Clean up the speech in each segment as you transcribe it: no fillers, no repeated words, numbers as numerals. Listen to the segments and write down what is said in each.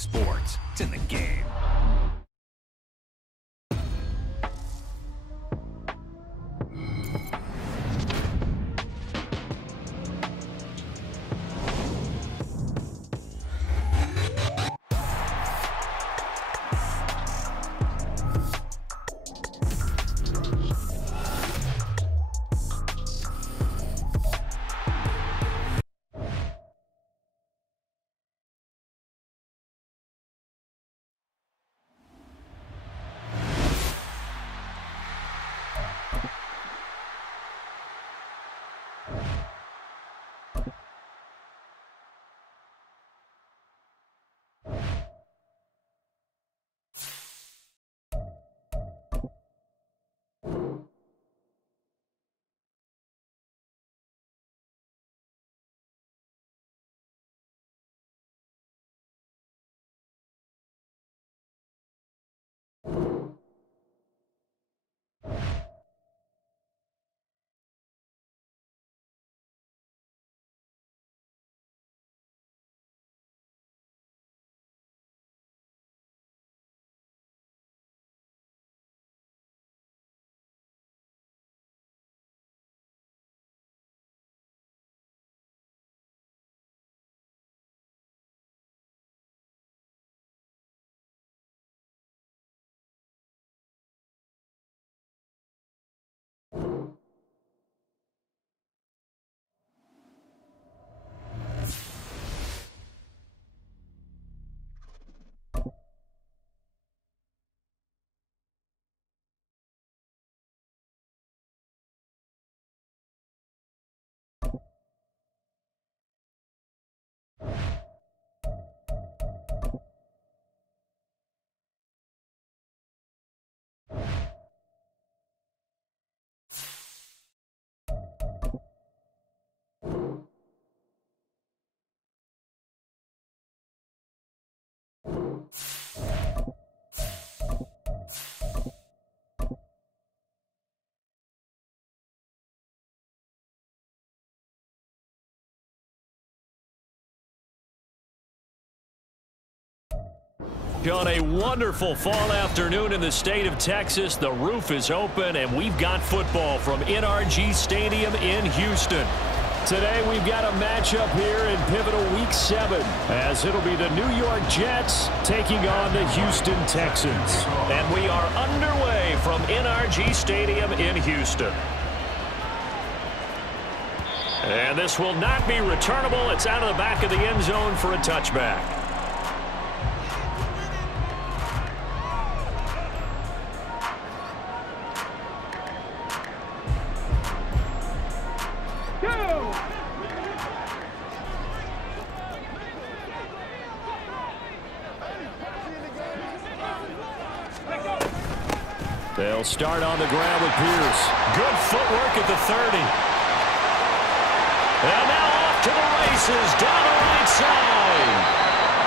sports. It's in the game. On a wonderful fall afternoon in the state of Texas, the roof is open, and we've got football from NRG Stadium in Houston. Today, we've got a matchup here in pivotal Week 7, as it'll be the New York Jets taking on the Houston Texans. And we are underway from NRG Stadium in Houston. And this will not be returnable. It's out of the back of the end zone for a touchback. They'll start on the ground with Pierce. Good footwork at the 30. And now off to the races down the right side.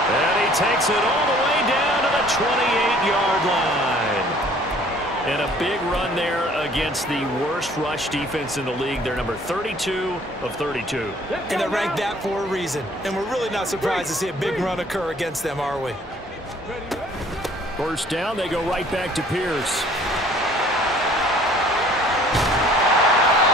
And he takes it all the way down to the 28-yard line. And a big run there against the worst rush defense in the league. They're number 32 of 32. And they're ranked that for a reason. And we're really not surprised to see a big run occur against them, are we? First down, they go right back to Pierce.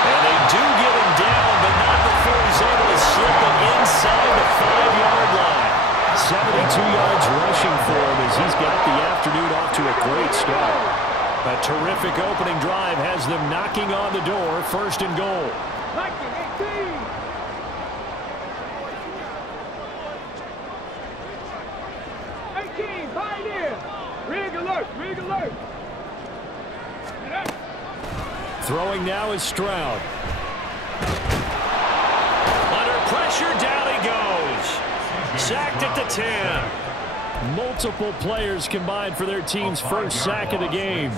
And they do get him down, but not before he's able to slip it inside the 5-yard line. 72 yards rushing for him as he's got the afternoon off to a great start. A terrific opening drive has them knocking on the door, first and goal. 18, Pioneer. Rig alert, rig alert. Throwing now is Stroud. Under pressure, down he goes. Sacked at the 10. Multiple players combined for their team's first sack of the game.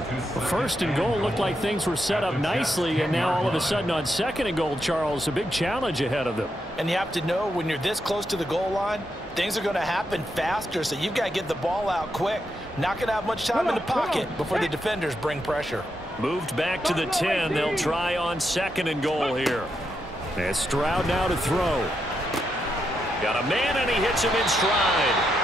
First and goal looked like things were set up nicely, and now all of a sudden on second and goal, Charles, a big challenge ahead of them. And you have to know when you're this close to the goal line, things are going to happen faster, so you've got to get the ball out quick. Not going to have much time in the pocket before the defenders bring pressure. Moved back to the 10. They'll try on second and goal here. And Stroud now to throw. Got a man, and he hits him in stride.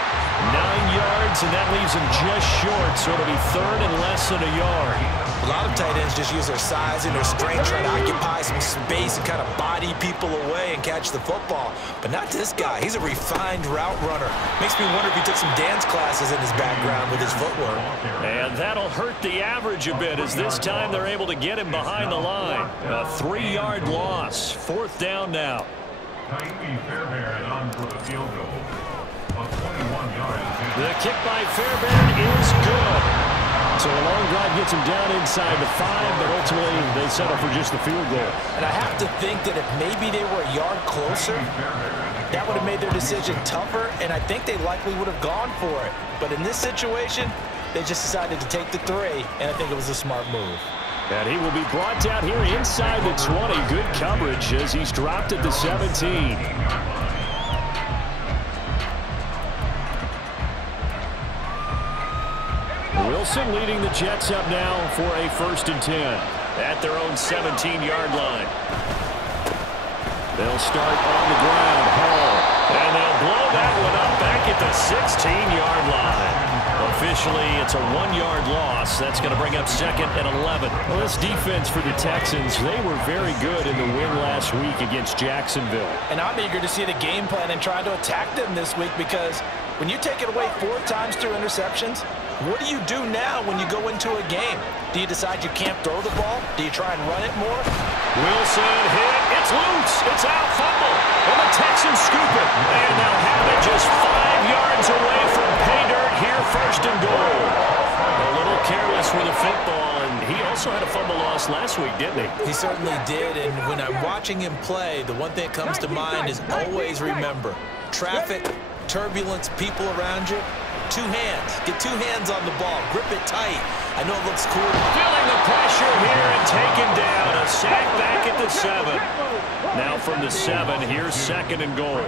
9 yards, and that leaves him just short, so it'll be third and less than a yard. A lot of tight ends just use their size and their strength, trying to occupy some space and kind of body people away and catch the football. But not this guy. He's a refined route runner. Makes me wonder if he took some dance classes in his background with his footwork. And that'll hurt the average a bit, as this time they're able to get him behind the line. A 3-yard loss. 4th down now. The kick by Fairbairn is good. So a long drive gets him down inside the 5, but ultimately they settle for just the field goal. And I have to think that if maybe they were a yard closer, that would have made their decision tougher, and I think they likely would have gone for it. But in this situation, they just decided to take the 3, and I think it was a smart move. And he will be brought down here inside the 20. Good coverage as he's dropped at the 17. Wilson leading the Jets up now for a 1st and 10 at their own 17-yard line. They'll start on the ground. Hall. And they'll blow that one up back at the 16-yard line. Officially, it's a 1-yard loss. That's going to bring up 2nd and 11. Well, this defense for the Texans, they were very good in the win last week against Jacksonville. And I'm eager to see the game plan and try to attack them this week, because when you take it away 4 times through interceptions, what do you do now when you go into a game? Do you decide you can't throw the ball? Do you try and run it more? Wilson hit. It's loose. It's out. Fumble. And the Texans scoop it. And they'll have it just 5 yards away from pay dirt here, 1st and goal. A little careless with the football, and he also had a fumble loss last week, didn't he? He certainly did, and when I'm watching him play, the one thing that comes to mind is always remember, traffic, turbulence, people around you, 2 hands. Get 2 hands on the ball. Grip it tight. I know it looks cool. Feeling the pressure here and taken down. A sack back at the 7. Now from the 7, here's 2nd and goal.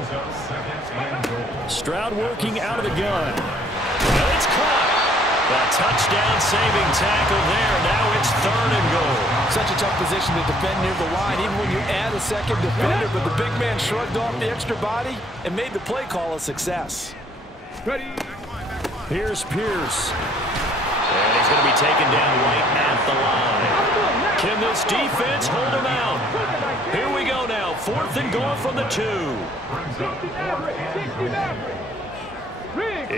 Stroud working out of the gun. And it's caught. A touchdown-saving tackle there. Now it's 3rd and goal. Such a tough position to defend near the line, even when you add a 2nd defender, but the big man shrugged off the extra body and made the play call a success. Ready. Here's Pierce. And he's going to be taken down right at the line. Can this defense hold him out? Here we go now. 4th and goal from the 2.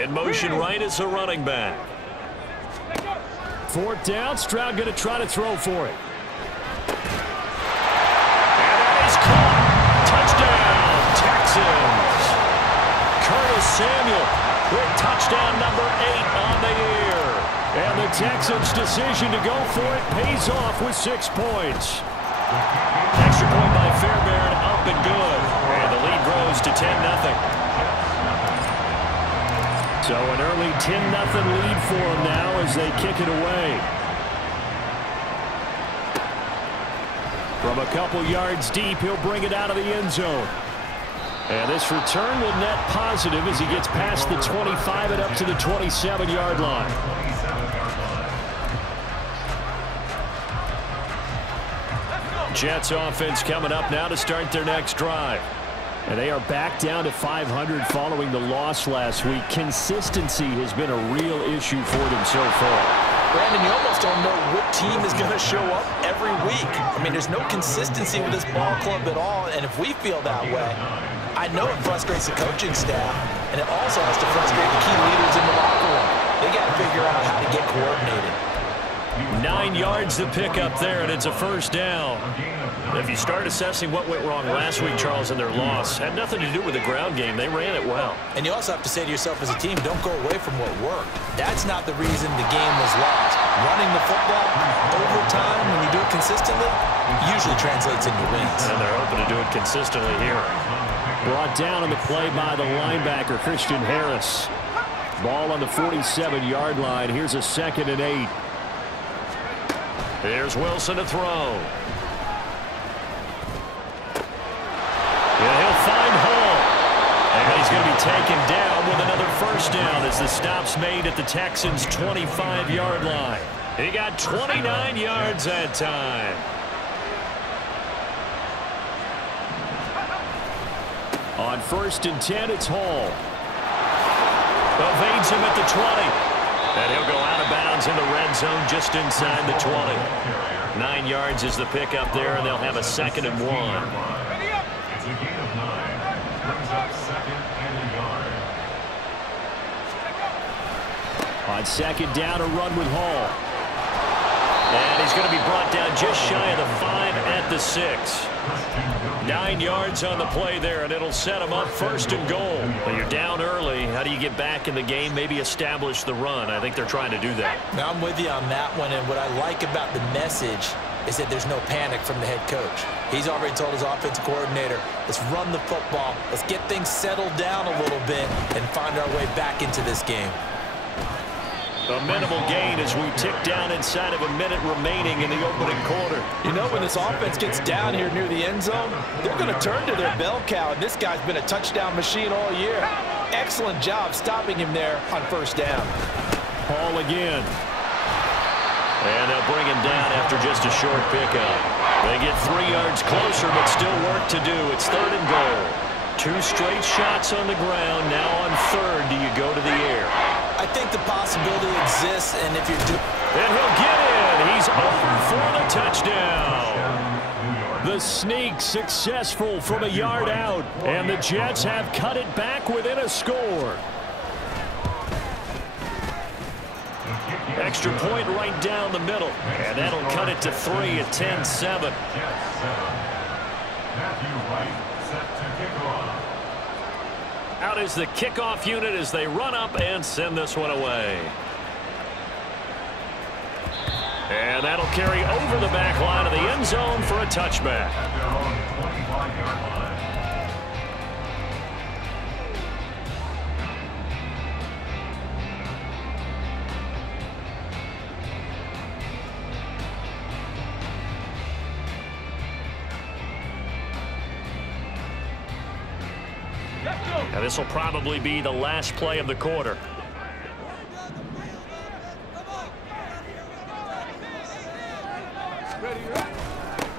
In motion right as a running back. 4th down. Stroud going to try to throw for it. And that is caught. Touchdown, Texans. Curtis Samuel with touchdown number 8 on the year. And the Texans' decision to go for it pays off with 6 points. Extra point by Fairbairn, up and good. And the lead grows to 10-0. So an early 10-0 lead for them now as they kick it away. From a couple yards deep, he'll bring it out of the end zone. And this return will net positive as he gets past the 25 and up to the 27-yard line. Jets offense coming up now to start their next drive. And they are back down to 500 following the loss last week. Consistency has been a real issue for them so far. Brandon, you almost don't know what team is going to show up every week. I mean, there's no consistency with this ball club at all, and if we feel that way, I know it frustrates the coaching staff, and it also has to frustrate the key leaders in the locker room. They got to figure out how to get coordinated. 9 yards to pick up there, and it's a 1st down. If you start assessing what went wrong last week, Charles, in their loss, had nothing to do with the ground game. They ran it well. And you also have to say to yourself as a team, don't go away from what worked. That's not the reason the game was lost. Running the football over time, when you do it consistently, usually translates into wins. And they're hoping to do it consistently here. Brought down on the play by the linebacker, Christian Harris. Ball on the 47-yard line. Here's a 2nd and 8. Here's Wilson to throw. Yeah, he'll find Hall. And he's going to be taken down with another 1st down as the stop's made at the Texans' 25-yard line. He got 29 yards that time. On 1st and 10, it's Hall. Evades him at the 20. And he'll go out of bounds in the red zone just inside the 20. 9 yards is the pickup there, and they'll have a 2nd and 1. It's a gain of 9. Brings up 2nd and a yard. On 2nd down, a run with Hall. And he's going to be brought down just shy of the 5 at the 6. 9 yards on the play there, and it'll set him up 1st and goal. But you're down early. How do you get back in the game, maybe establish the run? I think they're trying to do that. Now, I'm with you on that one, and what I like about the message is that there's no panic from the head coach. He's already told his offensive coordinator, let's run the football, let's get things settled down a little bit and find our way back into this game. A minimal gain as we tick down inside of a minute remaining in the opening quarter. You know, when this offense gets down here near the end zone, they're going to turn to their bell cow, and this guy's been a touchdown machine all year. Excellent job stopping him there on 1st down. Hall again. And they'll bring him down after just a short pickup. They get 3 yards closer, but still work to do. It's 3rd and goal. 2 straight shots on the ground. Now on 3rd, do you go to the air? I think the possibility exists, and if you're and he'll get in. He's over for the touchdown. The sneak successful from a yard out, and the Jets have cut it back within a score. Extra point right down the middle, and that'll cut it to 3 at 10-7. Out is the kickoff unit as they run up and send this one away. And that'll carry over the back line of the end zone for a touchback. Now this will probably be the last play of the quarter.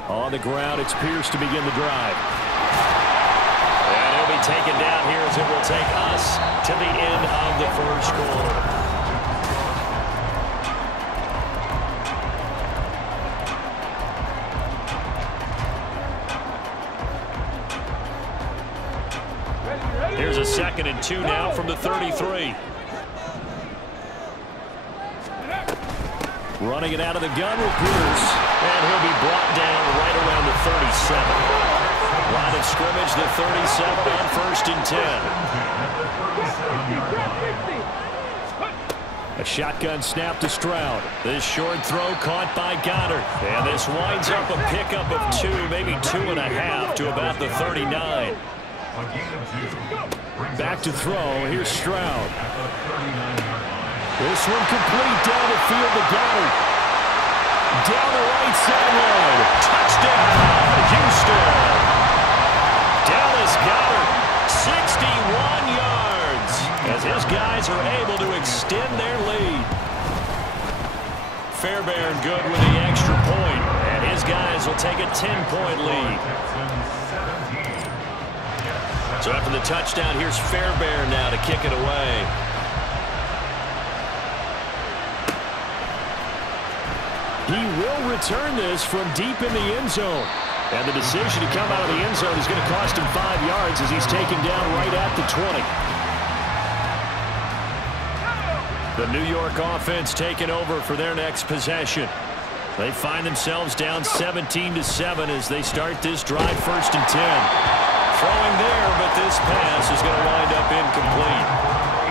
On the ground, it's Pierce to begin the drive. And he'll be taken down here as it will take us to the end of the 1st quarter. Here's a 2nd and 2 now from the 33. Running it out of the gun with Pierce. And he'll be brought down right around the 37. Line of scrimmage, the 37 on 1st and 10. A shotgun snap to Stroud. This short throw caught by Goddard. And this winds up a pickup of 2, maybe 2.5 to about the 39. Back to throw. Here's Stroud. This one complete down the field to Goddard. Down the right sideline. Touchdown, Houston. Dallas Goddard, 61 yards. As his guys are able to extend their lead. Fairbairn good with the extra point. And his guys will take a 10-point lead. So after the touchdown, here's Fairbairn now to kick it away. He will return this from deep in the end zone. And the decision to come out of the end zone is going to cost him 5 yards as he's taken down right at the 20. The New York offense taking over for their next possession. They find themselves down 17-7 as they start this drive 1st and 10. Throwing there, but this pass is going to wind up incomplete.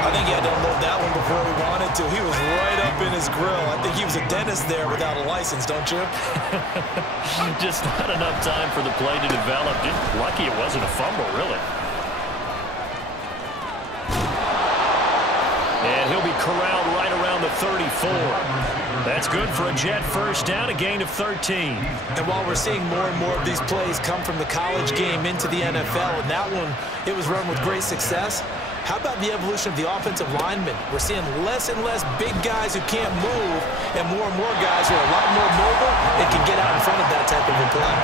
I think he had to unload that one before he wanted to. He was right up in his grill. I think he was a dentist there without a license, don't you? Just not enough time for the play to develop. Just lucky it wasn't a fumble, really. And he'll be corralled right around the 34. That's good for a Jet 1st down, a gain of 13. And while we're seeing more and more of these plays come from the college game into the NFL, and that one, it was run with great success, How about the evolution of the offensive linemen? We're seeing less and less big guys who can't move and more guys who are a lot more mobile and can get out in front of that type of a play.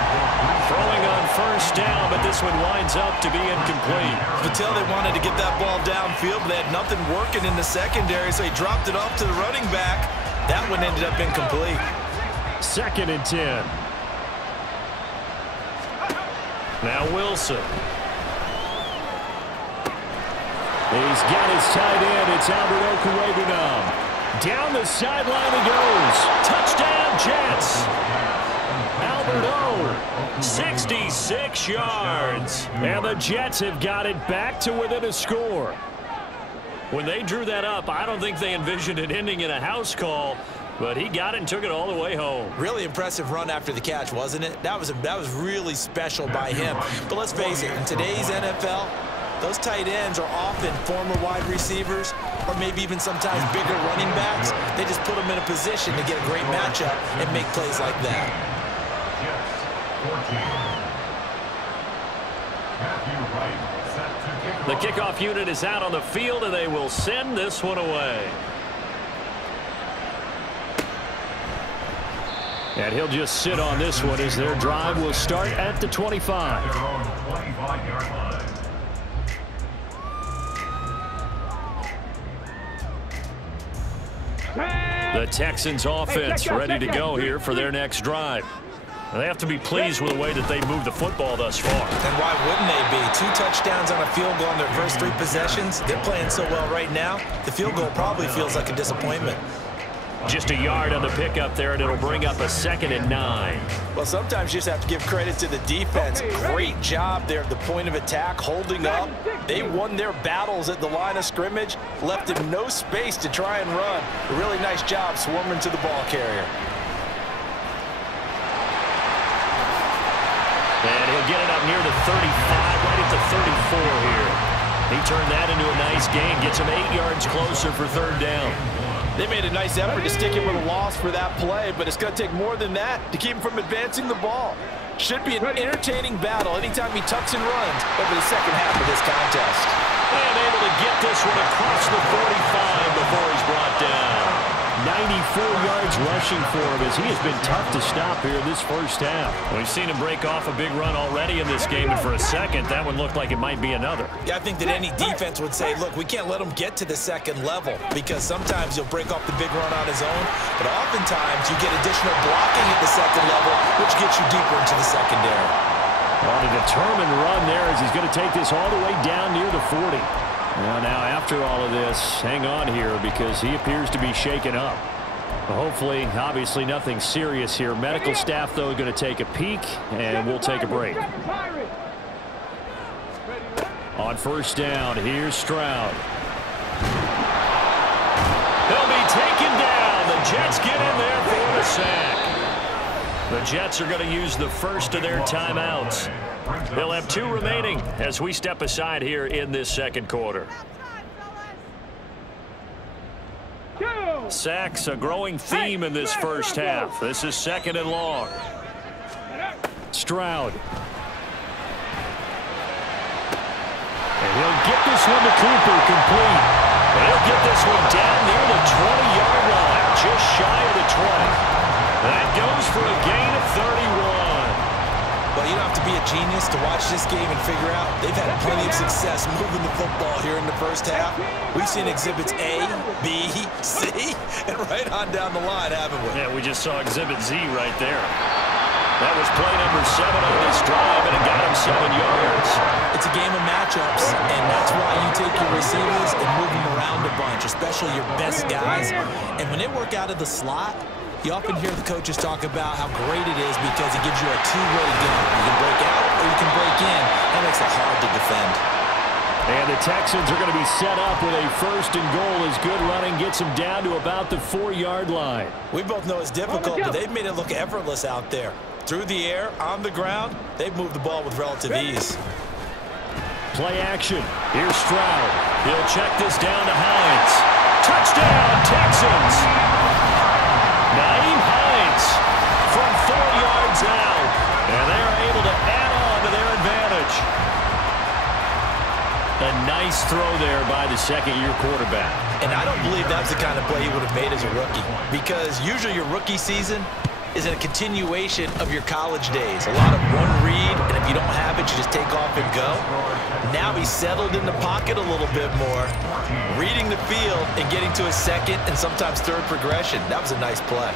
Throwing on first down, but this one winds up to be incomplete. You could tell they wanted to get that ball downfield, but they had nothing working in the secondary, so he dropped it off to the running back. That one ended up incomplete. 2nd and 10. Now Wilson. He's got his tight end. It's Albert Okwuegbunam. Down the sideline he goes. Touchdown, Jets. Albert O, 66 yards. And the Jets have got it back to within a score. When they drew that up, I don't think they envisioned it ending in a house call, but he got it and took it all the way home. Really impressive run after the catch, wasn't it? That was really special by him. But let's face it, in today's NFL, those tight ends are often former wide receivers or maybe even sometimes bigger running backs. They just put them in a position to get a great matchup and make plays like that. The kickoff unit is out on the field, and they will send this one away. And he'll just sit on this one as their drive will start at the 25. The Texans offense ready to go here for their next drive. They have to be pleased with the way that they moved the football thus far. And why wouldn't they be? 2 touchdowns on a field goal in their first 3 possessions. They're playing so well right now, the field goal probably feels like a disappointment. Just a yard on the pickup there, and it'll bring up a 2nd and 9. Well, sometimes you just have to give credit to the defense. Great job there at the point of attack, holding up. They won their battles at the line of scrimmage, left him no space to try and run. A really nice job swarming to the ball carrier. And he'll get it up near the 35, right at the 34 here. He turned that into a nice gain, gets him 8 yards closer for 3rd down. They made a nice effort to stick him with a loss for that play, but it's going to take more than that to keep him from advancing the ball. Should be an entertaining battle anytime he tucks and runs over the second half of this contest. And able to get this one across the 45 before he's brought down. 94 yards rushing for him as he has been tough to stop here this first half. We've seen him break off a big run already in this game, and for a second, that one looked like it might be another. Yeah, I think that any defense would say, look, we can't let him get to the second level because sometimes he'll break off the big run on his own, but oftentimes you get additional blocking at the second level, which gets you deeper into the secondary. On a determined run there as he's going to take this all the way down near the 40. Well, now after all of this, hang on here because he appears to be shaken up. Hopefully, obviously nothing serious here. Medical staff, though, going to take a peek, and we'll take a break. On first down, here's Stroud. He'll be taken down. The Jets get in there for the sack. The Jets are going to use the first of their timeouts. They'll have 2 remaining as we step aside here in this second quarter. Sacks, a growing theme in this first half. This is 2nd and long. Stroud. And he'll get this one to Cooper, complete. And he'll get this one down near the 20-yard line, just shy of the 20. That goes for a gain of 31. Well, you don't have to be a genius to watch this game and figure out they've had plenty of success moving the football here in the first half. We've seen exhibits A, B, C, and right on down the line, haven't we? Yeah, we just saw exhibit Z right there. That was play number 7 on this drive, and it got him 7 yards. It's a game of matchups, and that's why you take your receivers and move them around a bunch, especially your best guys. And when they work out of the slot, you often hear the coaches talk about how great it is because it gives you a two-way gun. You can break out or you can break in. That makes it hard to defend. And the Texans are going to be set up with a 1st and goal as good running gets them down to about the 4-yard line. We both know it's difficult, but they've made it look effortless out there. Through the air, on the ground, they've moved the ball with relative ease. Play action. Here's Stroud. He'll check this down to Hines. Touchdown, Texans! Naeem Hines from 4 yards out, and they're able to add on to their advantage. A a nice throw there by the second-year quarterback. And I don't believe that's the kind of play he would have made as a rookie, because usually your rookie season is a continuation of your college days. A lot of one read, and if you don't have it, you just take off and go. Now he's settled in the pocket a little bit more, reading the field and getting to his second and sometimes third progression. That was a nice play.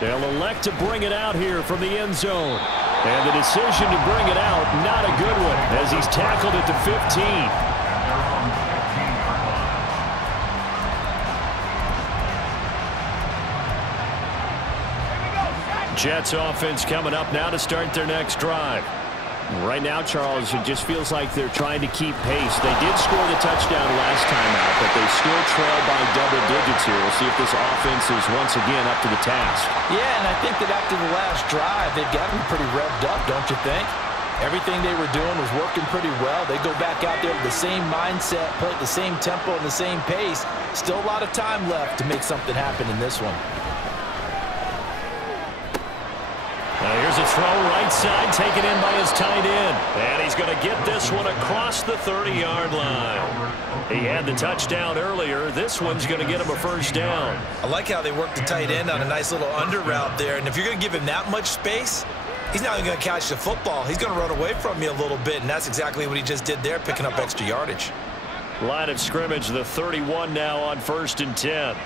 They'll elect to bring it out here from the end zone. And the decision to bring it out, not a good one, as he's tackled at the 15. Jets offense coming up now to start their next drive. Right now, Charles, it just feels like they're trying to keep pace. They did score the touchdown last time out, but they still trail by double digits here. We'll see if this offense is once again up to the task. Yeah, and I think that after the last drive, they've got to be pretty revved up, don't you think? Everything they were doing was working pretty well. They go back out there with the same mindset, play at the same tempo and the same pace. Still a lot of time left to make something happen in this one. Now here's a throw right side, taken in by his tight end. And he's going to get this one across the 30-yard line. He had the touchdown earlier. This one's going to get him a first down. I like how they work the tight end on a nice little under route there. And if you're going to give him that much space, he's not even going to catch the football. He's going to run away from you a little bit, and that's exactly what he just did there, picking up extra yardage. Line of scrimmage, the 31 now on 1st and 10.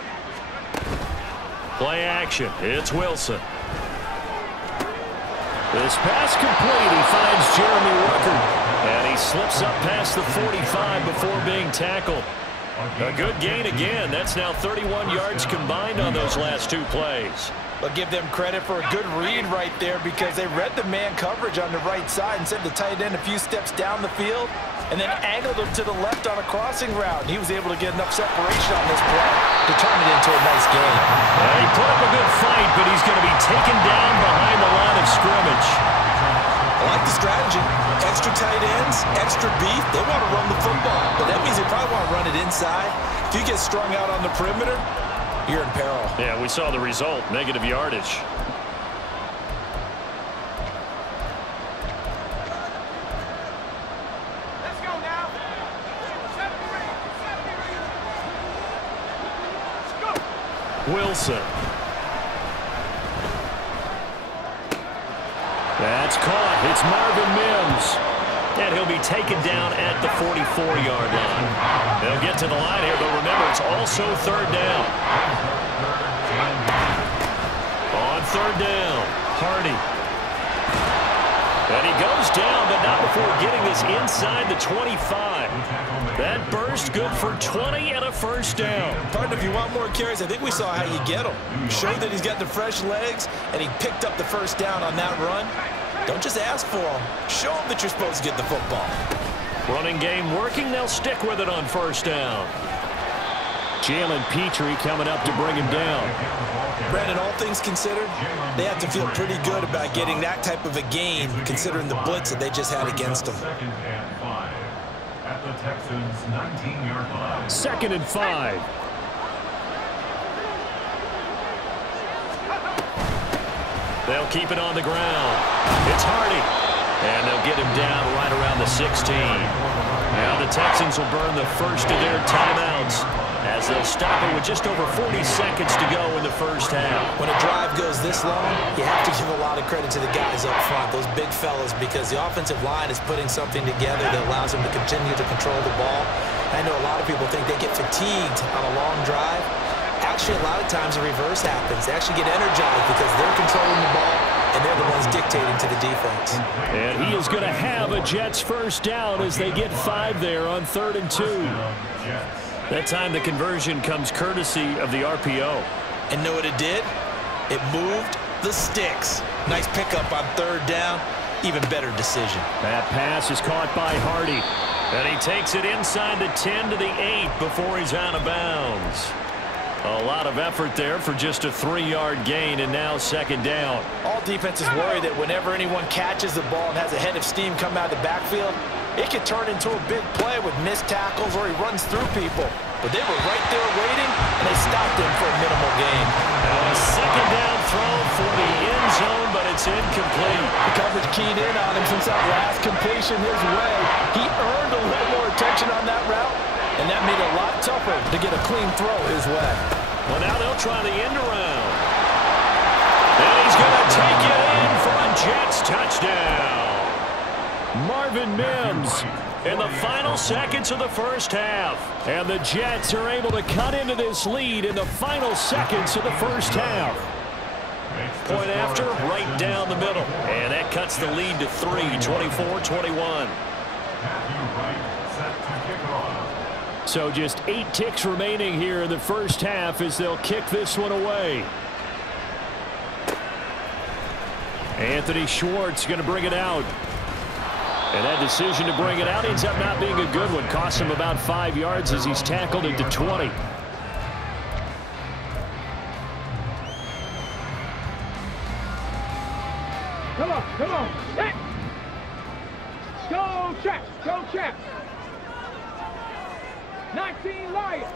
Play action. It's Wilson. This pass complete. He finds Jeremy Ruckert, and he slips up past the 45 before being tackled. A good gain again. That's now 31 yards combined on those last two plays. I'll give them credit for a good read right there, because they read the man coverage on the right side and sent the tight end a few steps down the field and then angled him to the left on a crossing route. And he was able to get enough separation on this play to turn it into a nice game. He put up a good fight, but he's going to be taken down behind the line of scrimmage. I like the strategy. Extra tight ends, extra beef. They want to run the football, but that means they probably want to run it inside. If you get strung out on the perimeter, you're in peril. Yeah, we saw the result, negative yardage. Let's go now. Wilson. That's caught. It's Marvin Mims. And he'll be taken down at the 44-yard line. They'll get to the line here, but remember, it's also third down. On third down, Hardy. And he goes down, but not before getting this inside the 25. That burst good for 20 and a first down. Partner, if you want more carries, I think we saw how you get him. Showed that he's got the fresh legs, and he picked up the first down on that run. Don't just ask for him. Show him that you're supposed to get the football. Running game working. They'll stick with it on first down. Jalen Petrie coming up to bring him down. Brandon, all things considered, they have to feel pretty good about getting that type of a gain, considering the blitz that they just had against them. At the Texans' 19-yard line. 2nd and 5. They'll keep it on the ground. It's Hardy. And they'll get him down right around the 16. Now the Texans will burn the first of their timeouts as they'll stop it with just over 40 seconds to go in the first half. When a drive goes this long, you have to give a lot of credit to the guys up front, those big fellas, because the offensive line is putting something together that allows them to continue to control the ball. I know a lot of people think they get fatigued on a long drive. Actually, a lot of times the reverse happens. They actually get energized because they're controlling the ball and they're the ones dictating to the defense. And he is going to have a Jets first down as they get 5 there on 3rd and 2. That time the conversion comes courtesy of the RPO. And know what it did? It moved the sticks. Nice pickup on 3rd down. Even better decision. That pass is caught by Hardy. And he takes it inside the 10 to the 8 before he's out of bounds. A lot of effort there for just a 3-yard gain, and now 2nd down. All defenses worry that whenever anyone catches the ball and has a head of steam come out of the backfield, it could turn into a big play with missed tackles or he runs through people. But they were right there waiting, and they stopped him for a minimal gain. Now a 2nd down throw for the end zone, but it's incomplete. The coverage keyed in on him since that last completion his way. He earned a little more attention on that route, and that made it a lot tougher to get a clean throw his way. Well, now they'll try the end around. And he's going to take it in for a Jets touchdown. Marvin Mims in the final seconds of the first half. And the Jets are able to cut into this lead in the final seconds of the first half. Point after, right down the middle. And that cuts the lead to 3, 24-21. So just 8 ticks remaining here in the first half as they'll kick this one away. Anthony Schwartz going to bring it out. And that decision to bring it out ends up not being a good one. Costs him about 5 yards as he's tackled into 20. Come on, come on. Hey. Go Chaps, go Chaps. 19 Lions.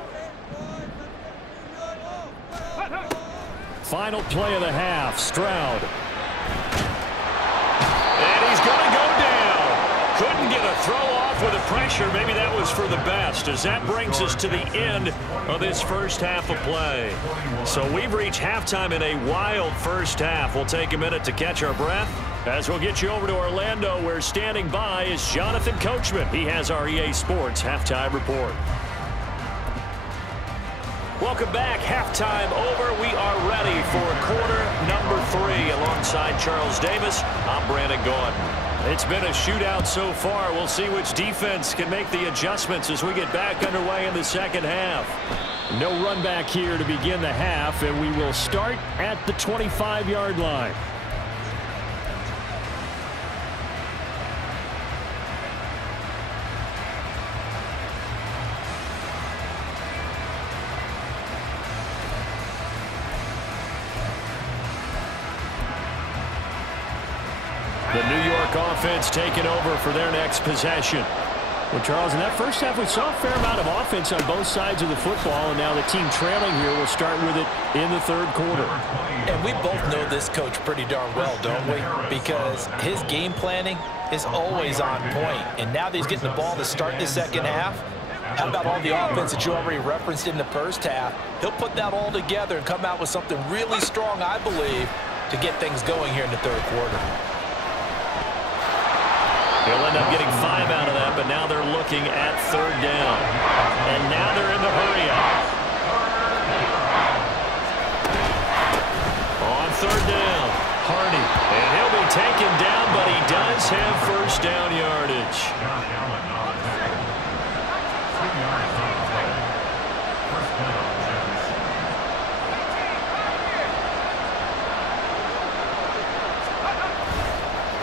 Final play of the half, Stroud. And he's going to go down. Couldn't get a throw off with the pressure. Maybe that was for the best, as that brings us to the end of this first half of play. So we've reached halftime in a wild first half. We'll take a minute to catch our breath as we'll get you over to Orlando, where standing by is Jonathan Coachman. He has our EA Sports halftime report. Welcome back. Halftime over. We are ready for quarter number 3. Alongside Charles Davis, I'm Brandon Gordon. It's been a shootout so far. We'll see which defense can make the adjustments as we get back underway in the second half. No run back here to begin the half, and we will start at the 25-yard line. The New York offense taking over for their next possession. Well, Charles, in that first half, we saw a fair amount of offense on both sides of the football, and now the team trailing here will start with it in the third quarter. And we both know this coach pretty darn well, don't we? Because his game planning is always on point. And now that he's getting the ball to start the second half, how about all the offense that you already referenced in the first half? He'll put that all together and come out with something really strong, I believe, to get things going here in the third quarter. He'll end up getting 5 out of that, but now they're looking at third down. And now they're in the hurry-up. On third down, Hardy. And he'll be taken down, but he does have first down yardage.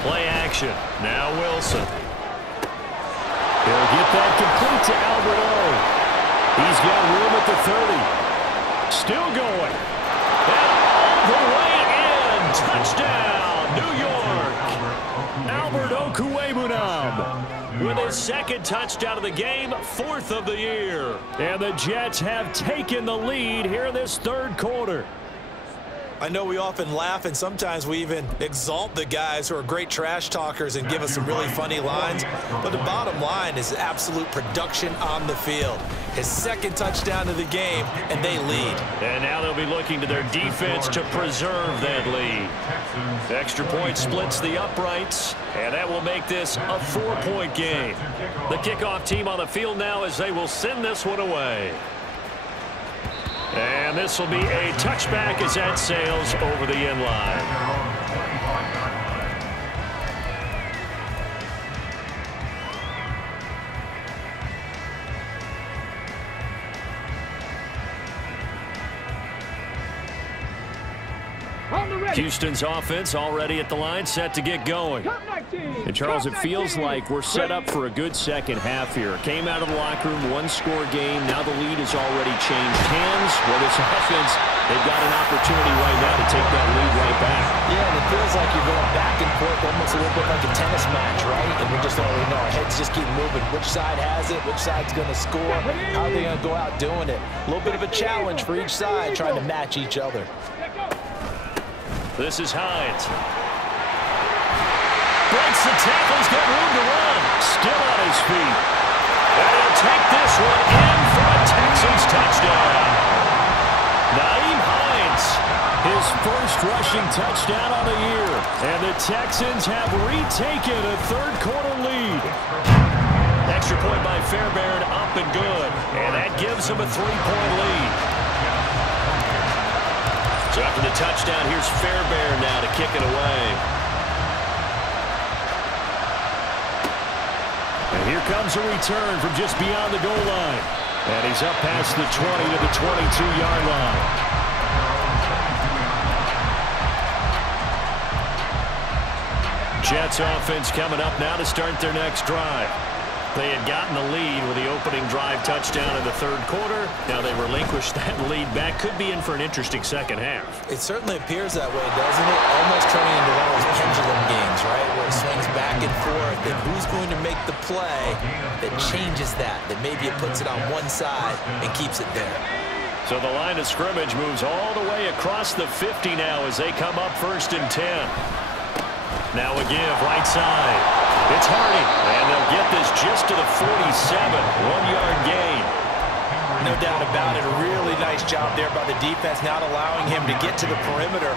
Play action. Now Wilson. He'll get that complete to Albert O. He's got room at the 30. Still going. And all the way in. Touchdown, New York. Albert Okwuegbunam with his second touchdown of the game, 4th of the year. And the Jets have taken the lead here in this third quarter. I know we often laugh, and sometimes we even exalt the guys who are great trash talkers and give us some really funny lines. But the bottom line is absolute production on the field. His second touchdown of the game, and they lead. And now they'll be looking to their defense to preserve that lead. The extra point splits the uprights, and that will make this a 4-point game. The kickoff team on the field now as they will send this one away. And this will be a touchback as that sails over the end line. Houston's offense already at the line, set to get going. And Charles, it feels like we're set up for a good second half here. Came out of the locker room, 1-score game. Now the lead has already changed hands. Well, this offense, they've got an opportunity right now to take that lead right back. Yeah, and it feels like you're going back and forth, almost a little bit like a tennis match, right? And we just already know our heads just keep moving. Which side has it? Which side's going to score? How are they going to go out doing it? A little bit of a challenge for each side, trying to match each other. This is Hines. the tackle. He's got room to run. Still on his feet. And he'll take this one in for a Texans touchdown. Nyheim Hines, his first rushing touchdown on the year. And the Texans have retaken a third-quarter lead. Extra point by Fairbairn, up and good. And that gives him a 3-point lead. So after the touchdown, here's Fairbairn now to kick it away. And here comes a return from just beyond the goal line. And he's up past the 20 to the 22-yard line. Jets offense coming up now to start their next drive. They had gotten the lead with the opening drive touchdown in the third quarter. Now they relinquished that lead back. Could be in for an interesting second half. It certainly appears that way, doesn't it? Almost turning into one of those pendulum games, right? Where it swings back and forth. And who's going to make the play that changes that? That maybe it puts it on one side and keeps it there. So the line of scrimmage moves all the way across the 50 now as they come up 1st and 10. Now a give, right side. It's Hardy, and they'll get this just to the 47, 1-yard gain. No doubt about it. A really nice job there by the defense, not allowing him to get to the perimeter.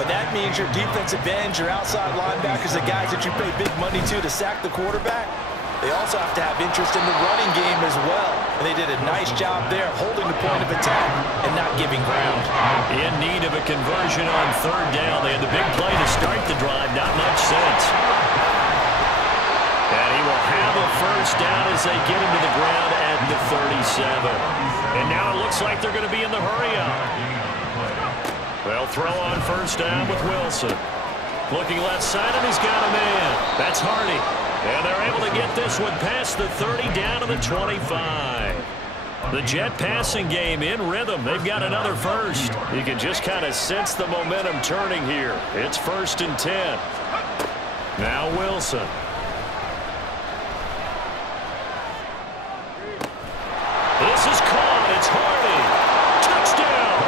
But that means your defensive ends, your outside linebackers, the guys that you pay big money to sack the quarterback, they also have to have interest in the running game as well. And they did a nice job there, holding the point of attack and not giving ground. In need of a conversion on 3rd down. They had the big play to start the drive. Not much sense. And he will have a 1st down as they get him to the ground at the 37. And now it looks like they're going to be in the hurry-up. They'll throw on 1st down with Wilson. Looking left side, and he's got a man. That's Hardy. And they're able to get this one past the 30 down to the 25. The Jet passing game in rhythm. They've got another 1st. You can just kind of sense the momentum turning here. It's 1st and 10. Now Wilson. This is caught. It's Hardy. Touchdown.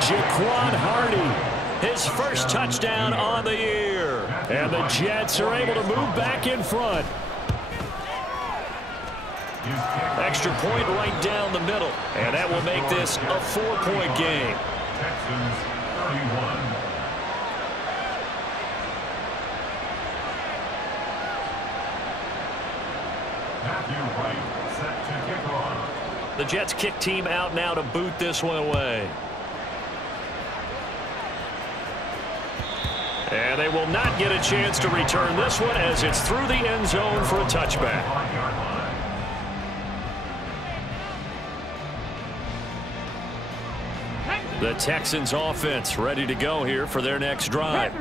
Jaquan Hardy. His first touchdown on the year. And the Jets are able to move back in front. Extra point right down the middle. And that will make this a 4-point game. Texans 31. Matthew Wright set to kick off. The Jets kick team out now to boot this one away. And they will not get a chance to return this one as it's through the end zone for a touchback. The Texans offense ready to go here for their next drive.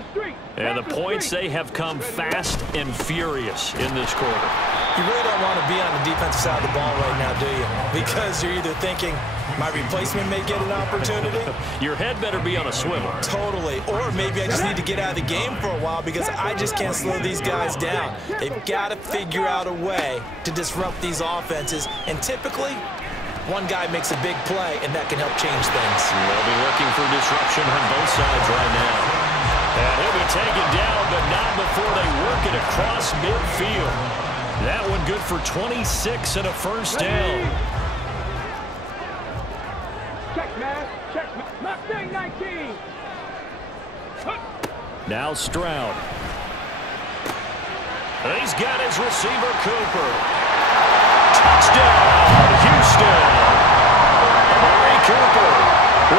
And the points, they have come fast and furious in this quarter. You really don't want to be on the defensive side of the ball right now, do you? Because you're either thinking, my replacement may get an opportunity. Your head better be on a swivel. Totally. Or maybe I just need to get out of the game for a while because I just can't slow these guys down. They've got to figure out a way to disrupt these offenses. And typically, one guy makes a big play, and that can help change things. They'll be looking for disruption on both sides right now. And he'll be taken down, but not before they work it across midfield. That one good for 26 and a 1st down. Check, man. Check, not thing 19. Now Stroud. And he's got his receiver, Cooper. Touchdown, Houston. Amari Cooper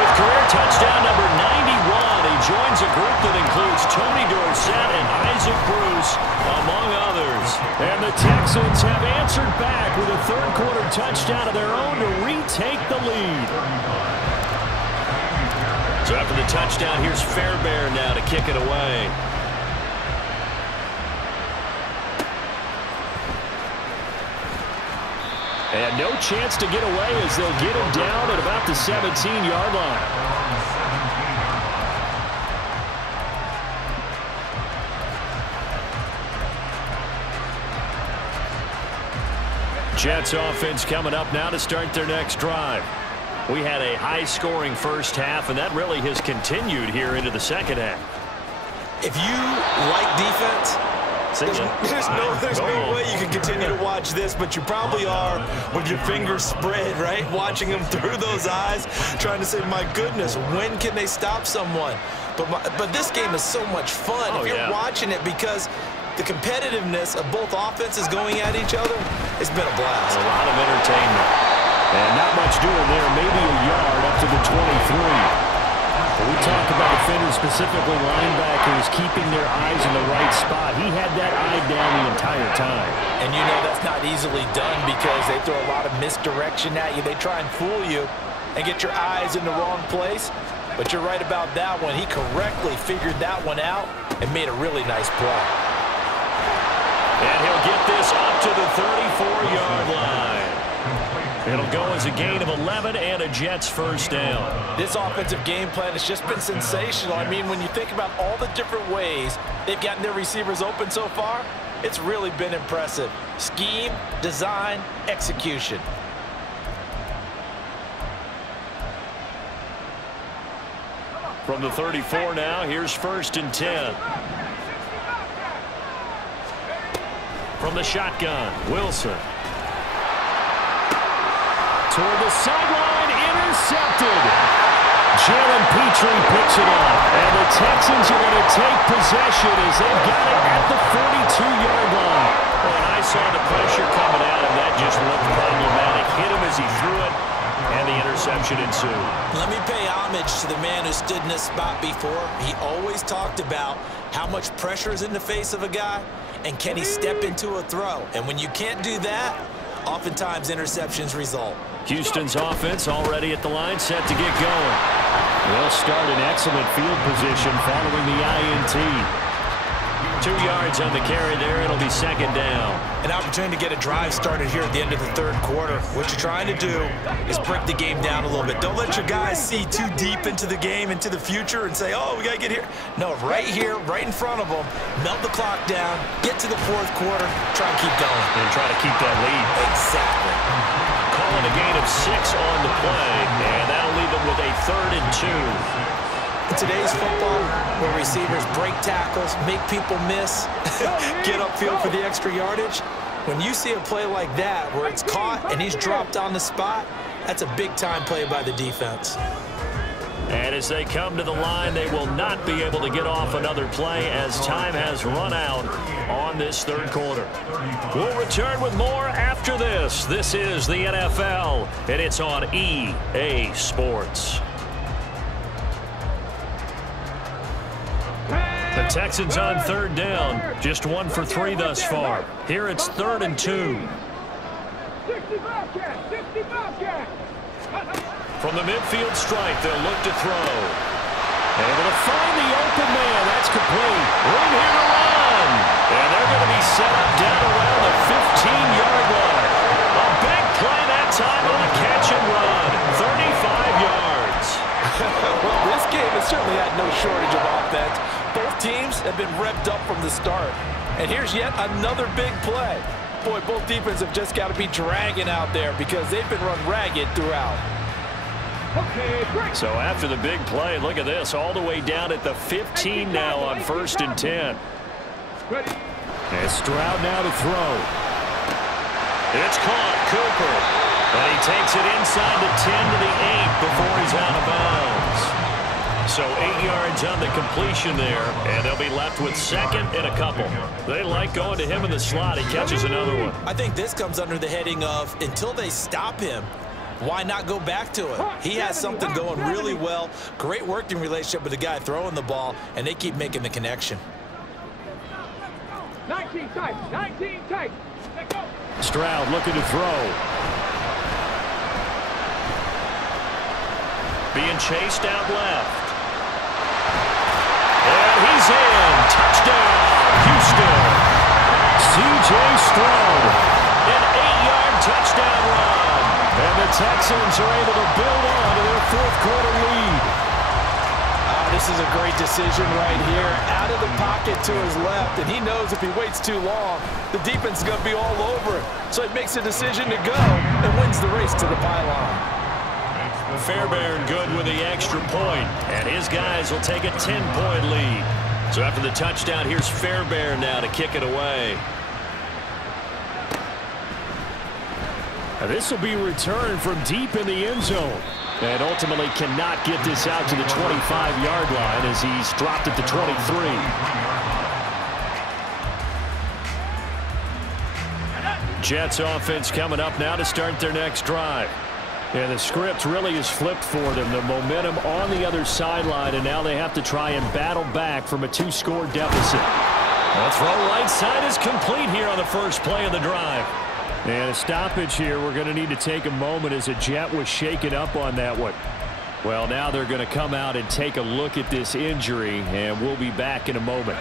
with career touchdown number 91. He joins a group that includes Tony Dorsett and Isaac Bruce, among others. And the Texans have answered back with a third-quarter touchdown of their own to retake the lead. So after the touchdown, here's Fairbairn now to kick it away. And no chance to get away as they'll get him down at about the 17-yard line. Jets offense coming up now to start their next drive. We had a high-scoring first half, and that really has continued here into the second half. If you like defense, There's no way you can continue to watch this, but you probably are with your fingers spread, right? Watching them through those eyes, trying to say, my goodness, when can they stop someone? But this game is so much fun if you're watching it, because the competitiveness of both offenses going at each other, it's been a blast. A lot of entertainment. And not much doing there, maybe a yard up to the 23. When we talk about defenders, specifically linebackers, keeping their eyes in the right spot, he had that eye down the entire time. And you know that's not easily done, because they throw a lot of misdirection at you. They try and fool you and get your eyes in the wrong place. But you're right about that one. He correctly figured that one out and made a really nice play. And he'll get this up to the 34-yard line. It'll go as a gain of 11 and a Jets first down. This offensive game plan has just been sensational. I mean, when you think about all the different ways they've gotten their receivers open so far, it's really been impressive. Scheme, design, execution. From the 34 now, here's 1st and 10. From the shotgun, Wilson. Toward the sideline, intercepted. Jalen Petrie picks it up. And the Texans are going to take possession as they've got it at the 42-yard line. Well, and I saw the pressure coming out, and that just looked problematic. Hit him as he threw it, and the interception ensued. Let me pay homage to the man who stood in this spot before. He always talked about how much pressure is in the face of a guy, and can he step into a throw. And when you can't do that, oftentimes interceptions result. Houston's offense already at the line, set to get going. They'll start in excellent field position following the INT. 2 yards on the carry there. It'll be 2nd down. An opportunity to get a drive started here at the end of the 3rd quarter. What you're trying to do is break the game down a little bit. Don't let your guys see too deep into the game, into the future, and say, oh, we got to get here. No, right here, right in front of them, melt the clock down, get to the 4th quarter, try and keep going. And try to keep that lead. Exactly. Calling a gain of 6 on the play, and that'll leave them with a 3rd and 2. In today's football, where receivers break tackles, make people miss, get upfield for the extra yardage, when you see a play like that where it's caught and he's dropped on the spot, that's a big-time play by the defense. And as they come to the line, they will not be able to get off another play as time has run out on this 3rd quarter. We'll return with more after this. This is the NFL, and it's on EA Sports. The Texans on 3rd down. Just 1 for 3 thus far. Here it's 3rd and 2. From the midfield stripe, they'll look to throw. Able to find the open man. That's complete. Room here to run. And they're going to be set up down around the 15-yard line. A big play that time on a catch and run. 35 yards. Well, this game has certainly had no shortage of offense. Both teams have been revved up from the start. And here's yet another big play. Boy, both defenses have just got to be dragging out there because they've been run ragged throughout. So after the big play, look at this, all the way down at the 15 now on 1st and 10. And Stroud now to throw. It's caught, Cooper. And he takes it inside the 10 to the 8 before he's out of bounds. So 8 yards on the completion there, and they'll be left with 2nd and a couple. They like going to him in the slot. He catches another one. I think this comes under the heading of until they stop him, why not go back to it? He has something going really well. Great working relationship with the guy throwing the ball, and they keep making the connection. 19 tight, 19 tight. Stroud looking to throw. Being chased out left. And he's in. Touchdown, Houston. C.J. Stroud. An 8-yard touchdown run. And the Texans are able to build on to their 4th quarter lead. This is a great decision right here. Out of the pocket to his left, and he knows if he waits too long, the defense is going to be all over it. So he makes a decision to go and wins the race to the pylon. Fairbairn good with the extra point, and his guys will take a 10-point lead. So after the touchdown, here's Fairbairn now to kick it away. This will be returned from deep in the end zone. And ultimately cannot get this out to the 25-yard line as he's dropped at the 23. Jets offense coming up now to start their next drive. And the script really is flipped for them. The momentum on the other sideline, and now they have to try and battle back from a 2-score deficit. The throw right side is complete here on the first play of the drive. And a stoppage here. We're going to need to take a moment as a Jet was shaken up on that one. Well, now they're going to come out and take a look at this injury, and we'll be back in a moment.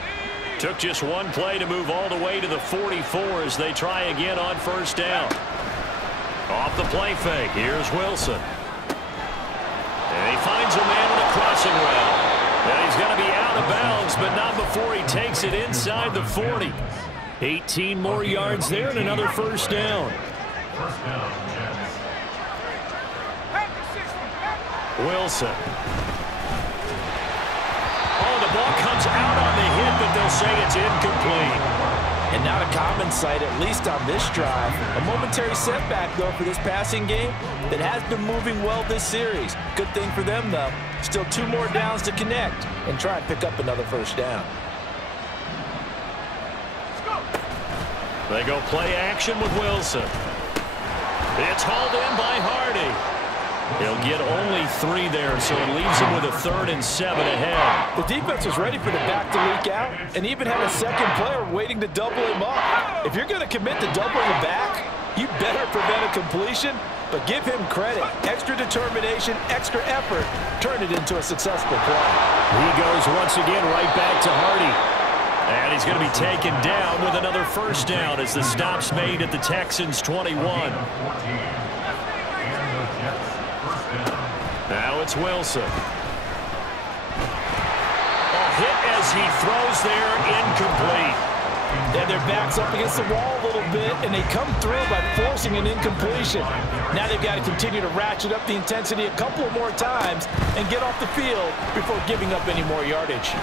Took just one play to move all the way to the 44 as they try again on first down. Off the play fake, here's Wilson. And he finds a man in a crossing route. And he's going to be out of bounds, but not before he takes it inside the 40. 18 more yards there and another first down. Wilson. Oh, the ball comes out on the hit, but they'll say it's incomplete. And not a common sight, at least on this drive. A momentary setback, though, for this passing game that has been moving well this series. Good thing for them, though. Still 2 more downs to connect and try and pick up another first down. They go play action with Wilson. It's hauled in by Hardy. He'll get only 3 there, so it leaves him with a 3rd and 7 ahead. The defense was ready for the back to leak out and even had a second player waiting to double him up. If you're going to commit to doubling the back, you better prevent a completion, but give him credit. Extra determination, extra effort, turn it into a successful play. He goes once again right back to Hardy. And he's going to be taken down with another first down as the stop's made at the Texans' 21. Now it's Wilson. A hit as he throws there, incomplete. And their back's up against the wall a little bit, and they come through by forcing an incompletion. Now they've got to continue to ratchet up the intensity a couple more times and get off the field before giving up any more yardage.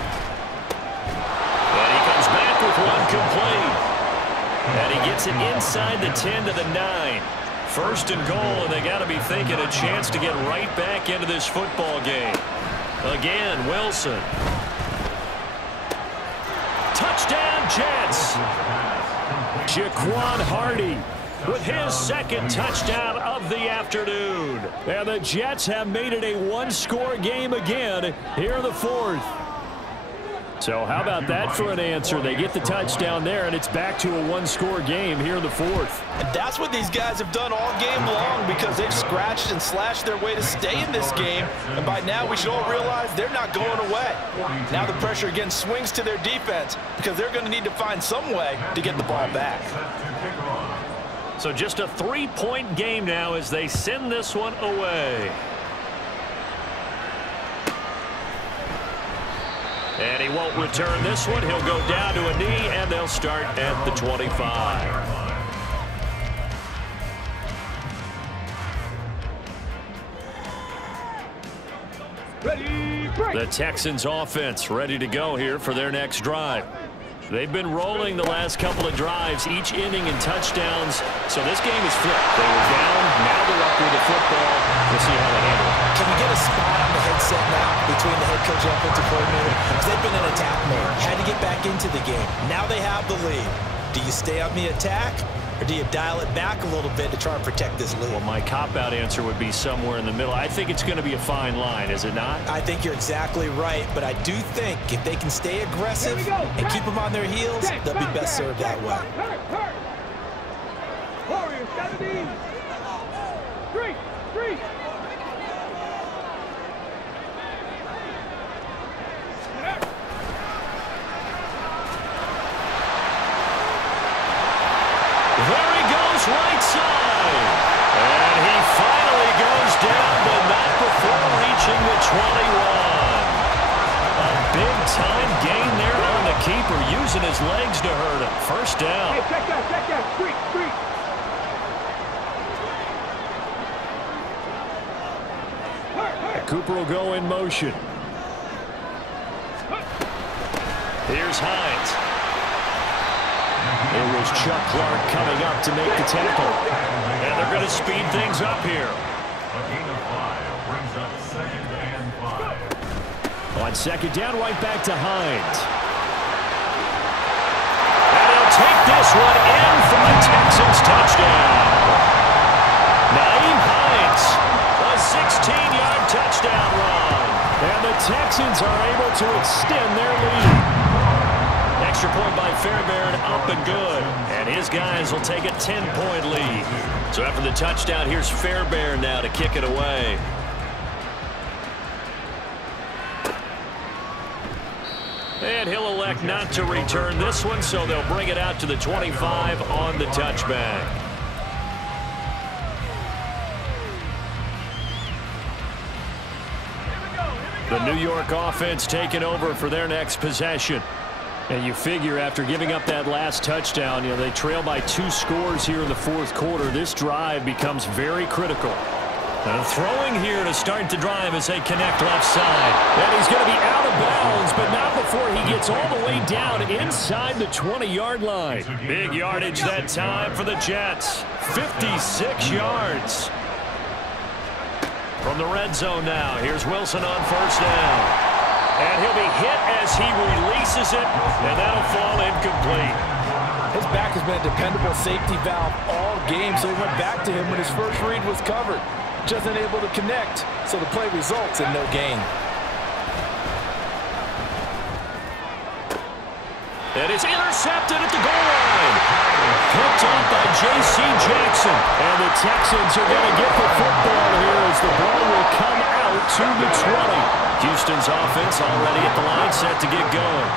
And he comes back with one complete. And he gets it inside the 10 to the 9. First and goal, and they got to be thinking a chance to get right back into this football game. Again, Wilson. Touchdown, Jets. Jaquan Hardy with his 2nd touchdown of the afternoon. And the Jets have made it a 1-score game again here in the 4th. So how about that for an answer? They get the touchdown there, and it's back to a 1-score game here in the 4th. And that's what these guys have done all game long because they've scratched and slashed their way to stay in this game. And by now, we should all realize they're not going away. Now the pressure again swings to their defense because they're going to need to find some way to get the ball back. So just a 3-point game now as they send this one away. And he won't return this one. He'll go down to a knee, and they'll start at the 25. Ready, break. The Texans offense ready to go here for their next drive. They've been rolling the last couple of drives, each inning in touchdowns. So this game is flipped. They were down, now they're up with the football. We'll see how they handle it. Can we get a spot on the headset now between the head coach and offensive coordinator? Because they've been in attack mode. Had to get back into the game. Now they have the lead. Do you stay on the attack, or do you dial it back a little bit to try and protect this lead? Well, my cop-out answer would be somewhere in the middle. I think it's going to be a fine line, is it not? I think you're exactly right, but I do think if they can stay aggressive and keep them on their heels, they'll be best served that way. Warriors, 17. 3. There he goes right side. And he finally goes down, but not before reaching the 21. A big-time gain there on the keeper, using his legs to hurt him. First down. Hey, check that. Street. Cooper will go in motion. Here's Hines. It was Chuck Clark coming up to make the tackle. And they're going to speed things up here. A gain of 5 brings up 2nd and 5. On 2nd down, right back to Hines. And he'll take this one in for the Texans touchdown. Naeem Hines, a 16-yard touchdown run. And the Texans are able to extend their lead. Extra point by Fairbairn, up and good. And his guys will take a 10-point lead. So after the touchdown, here's Fairbairn now to kick it away. And he'll elect not to return this one, so they'll bring it out to the 25 on the touchback. The New York offense taking over for their next possession. And you figure after giving up that last touchdown, they trail by 2 scores here in the 4th quarter. This drive becomes very critical. And throwing here to start the drive as they connect left side. And he's going to be out of bounds, but not before he gets all the way down inside the 20-yard line. Big yardage that time for the Jets. 56 yards. From the red zone now, here's Wilson on 1st down. And he'll be hit as he releases it, and that'll fall incomplete. His back has been a dependable safety valve all game, so he went back to him when his first read was covered. Just unable to connect, so the play results in no gain. And it's intercepted at the goal line. Picked off by J.C. Jackson. And the Texans are going to get the football here as the ball will come out to the 20. Houston's offense already at the line set to get going.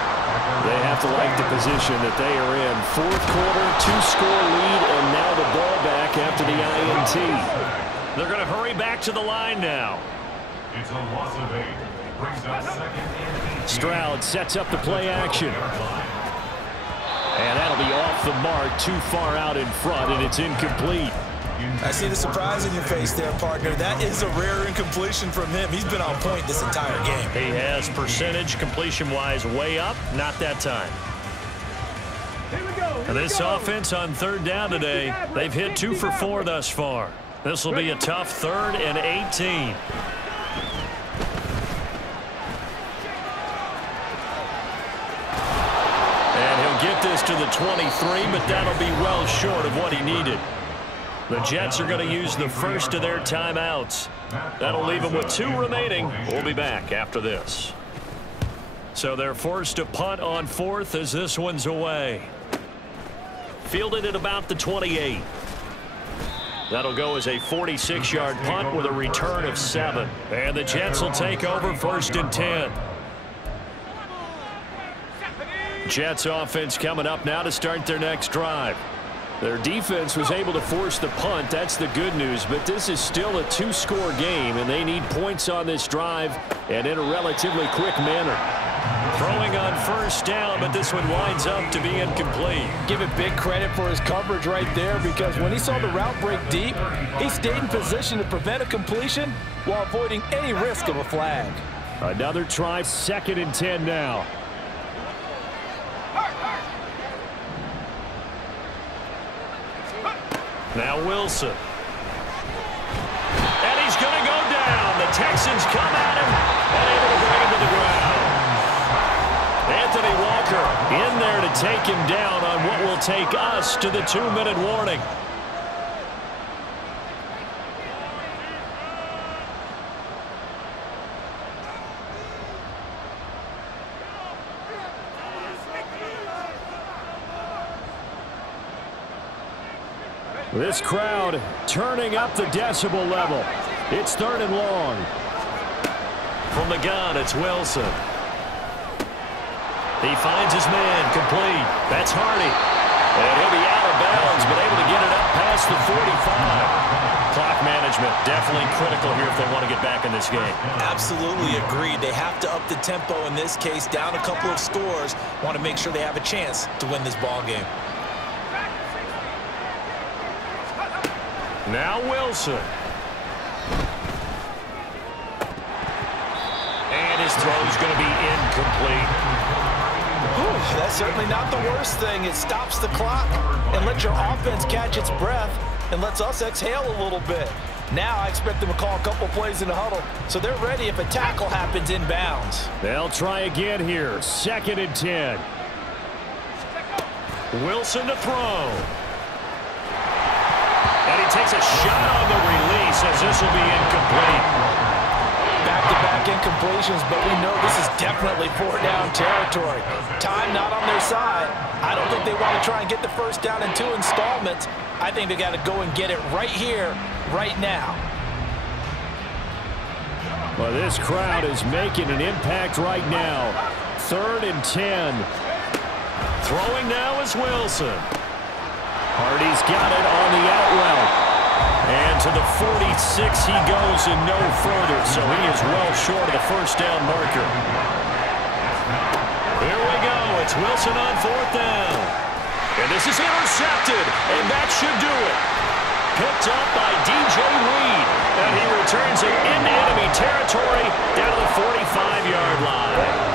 They have to like the position that they are in. 4th quarter, 2-score lead, and now the ball back after the INT. They're going to hurry back to the line now. It's a loss of 8. Brings up 2nd and 18. Stroud sets up the play action. And that'll be off the mark, too far out in front, and it's incomplete. I see the surprise in your face there, partner. That is a rare incompletion from him. He's been on point this entire game. He has percentage completion-wise way up, not that time. And this offense on 3rd down today, they've hit 2 for 4 thus far. This will be a tough 3rd and 18. And he'll get this to the 23, but that'll be well short of what he needed. The Jets are going to use the first of their timeouts. That'll leave them with 2 remaining. We'll be back after this. So they're forced to punt on 4th as this one's away. Fielded at about the 28. That'll go as a 46-yard punt with a return of 7. And the Jets will take over 1st and 10. Jets offense coming up now to start their next drive. Their defense was able to force the punt. That's the good news. But this is still a 2-score game, and they need points on this drive and in a relatively quick manner. Throwing on 1st down, but this one winds up to be incomplete. Give it big credit for his coverage right there, because when he saw the route break deep, he stayed in position to prevent a completion while avoiding any risk of a flag. Another try, 2nd and 10 now. Now Wilson. And he's going to go down. The Texans come at him and able to bring him to the ground. Anthony Walker in there to take him down on what will take us to the 2-minute warning. This crowd turning up the decibel level. It's 3rd and long. From the gun, it's Wilson. He finds his man, complete. That's Hardy. And he'll be out of bounds, but able to get it up past the 45. Clock management definitely critical here if they want to get back in this game. Absolutely agreed. They have to up the tempo in this case, down a couple of scores. Want to make sure they have a chance to win this ball game. Now Wilson. And his throw is going to be incomplete. That's certainly not the worst thing. It stops the clock and lets your offense catch its breath and lets us exhale a little bit. Now I expect them to call a couple plays in the huddle, so they're ready if a tackle happens inbounds. They'll try again here. 2nd and 10. Wilson to throw. And he takes a shot on the release as this will be incomplete. Back-to-back incompletions, but we know this is definitely 4-down territory. Time not on their side. I don't think they want to try and get the first down in 2 installments. I think they got to go and get it right here, right now. Well, this crowd is making an impact right now. 3rd and 10. Throwing now is Wilson. Hardy's got it on the out route. And to the 46 he goes and no further, so he is well short of the first down marker. Here we go. It's Wilson on 4th down. And this is intercepted, and that should do it. Picked up by DJ Reed, and he returns it into enemy territory down to the 45-yard line.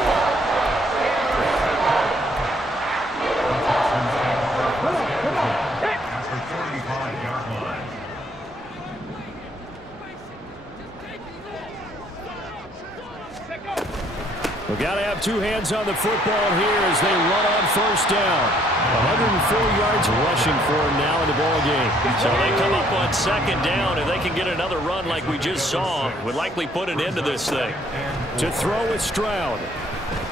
We've got to have 2 hands on the football here as they run on 1st down. 104 yards rushing for him now in the ball game. So they come up on 2nd down, and they can get another run like we just saw. Would likely put an end to this thing. To throw is Stroud.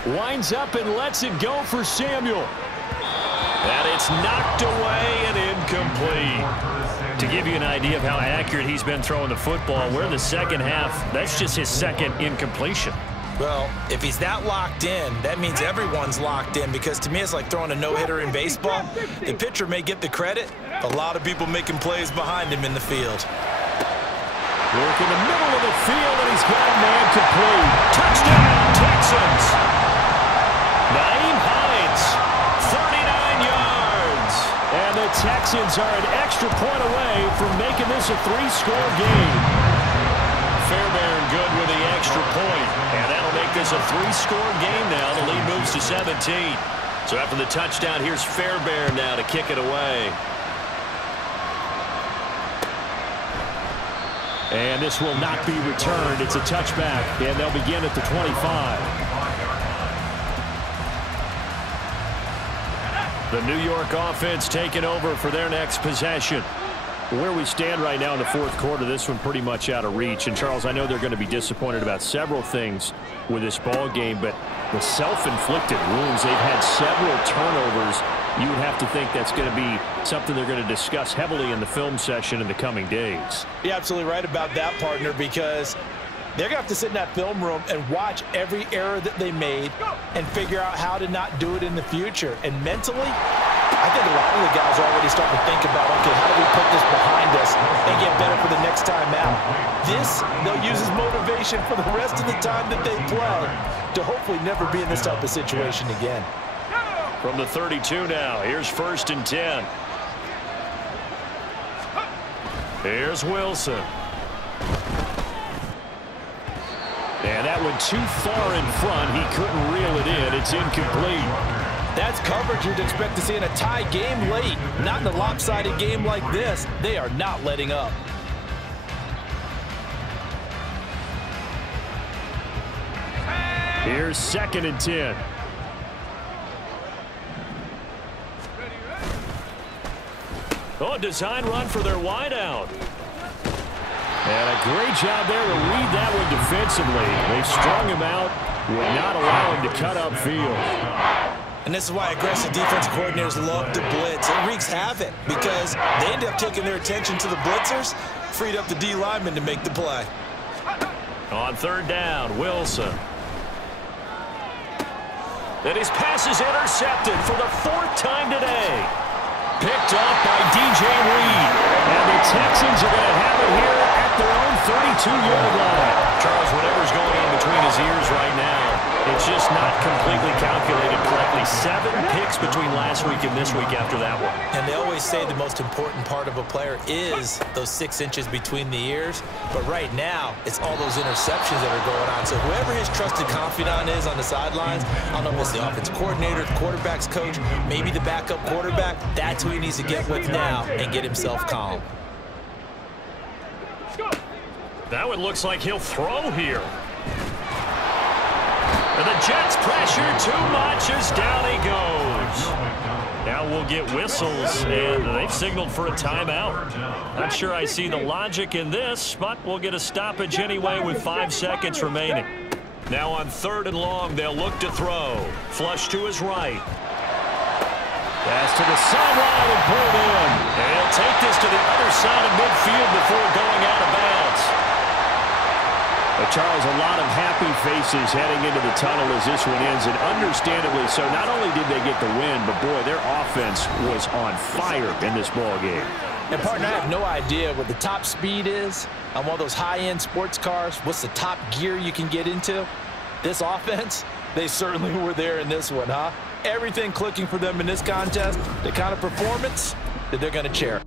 Winds up and lets it go for Samuel. And it's knocked away and incomplete. To give you an idea of how accurate he's been throwing the football, we're in the 2nd half. That's just his 2nd incompletion. Well, if he's that locked in, that means everyone's locked in, because to me it's like throwing a no-hitter in baseball. The pitcher may get the credit, a lot of people making plays behind him in the field. Work in the middle of the field, and he's got a man complete. Touchdown, Texans! Naeem Hines, 39 yards. And the Texans are an extra point away from making this a 3-score game. Fairbairn good with the extra point, and that'll make this a 3-score game now. The lead moves to 17. So after the touchdown, here's Fairbairn now to kick it away. And this will not be returned. It's a touchback, and they'll begin at the 25. The New York offense taking over for their next possession. Where we stand right now in the 4th quarter, this one pretty much out of reach. And, Charles, I know they're going to be disappointed about several things with this ball game, but the self-inflicted wounds, they've had several turnovers. You would have to think that's going to be something they're going to discuss heavily in the film session in the coming days. You're absolutely right about that, partner, because they're going to have to sit in that film room and watch every error that they made and figure out how to not do it in the future. And mentally, I think a lot of the guys are already starting to think about, okay, how do we put this behind us and get better for the next time out? This, they'll use as motivation for the rest of the time that they play to hopefully never be in this type of situation again. From the 32 now, here's 1st and 10. Here's Wilson. And that one too far in front. He couldn't reel it in. It's incomplete. That's coverage you'd expect to see in a tie game late. Not in a lopsided game like this. They are not letting up. Here's 2nd and 10. Oh, a design run for their wideout. And a great job there to read that one defensively. They strung him out, would not allow him to cut upfield. And this is why aggressive defense coordinators love to blitz. It wreaks havoc because they end up taking their attention to the blitzers, freed up the D lineman to make the play. On 3rd down, Wilson. And his pass is intercepted for the 4th time today. Picked up by DJ Reed. And the Texans are going to have it here at their own 32-yard line. Charles, whatever's going on between his ears right now, It's just not completely calculated correctly. 7 picks between last week and this week after that one. And they always say the most important part of a player is those 6 inches between the ears. But right now, it's all those interceptions that are going on. So whoever his trusted confidant is on the sidelines, I don't know if it's the offensive coordinator, the quarterback's coach, maybe the backup quarterback, that's who he needs to get with now and get himself calm. Now it looks like he'll throw here. And the Jets pressure too much as down he goes. Now we'll get whistles, and they've signaled for a timeout. Not sure I see the logic in this, but we'll get a stoppage anyway with 5 seconds remaining. Now on 3rd and long, they'll look to throw. Flush to his right. Pass to the sideline and pulled in. And he'll take this to the other side of midfield before going out of bounds. But Charles, a lot of happy faces heading into the tunnel as this one ends, and understandably so. Not only did they get the win, but boy, their offense was on fire in this ball game. And partner, I have no idea what the top speed is on one of those high-end sports cars. What's the top gear you can get into? This offense, they certainly were there in this one, huh? Everything clicking for them in this contest, the kind of performance that they're going to cherish.